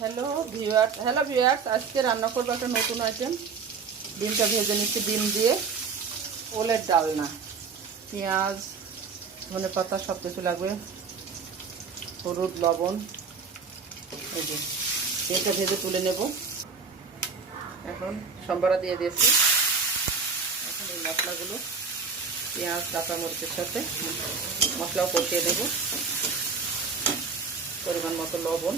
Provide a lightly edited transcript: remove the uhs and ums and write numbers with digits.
Hello viewers, আজকে রান্না করবো একটা নতুন আইটেম। ডিমটা ভেজে নিচ্ছি, ডিম দিয়ে ওলের ডালনা। পেঁয়াজ, ধনেপাতা সব কিছু লাগবে, হলুদ, লবণ। এই যে ডিমটা ভেজে তুলে নেব। এখন সম্বারা দিয়ে দিয়েছি। এখন এই মশলাগুলো পেঁয়াজ কাঁচামরিচের সাথে মশলাও কষিয়ে দেব। পরিমাণ মতো লবণ,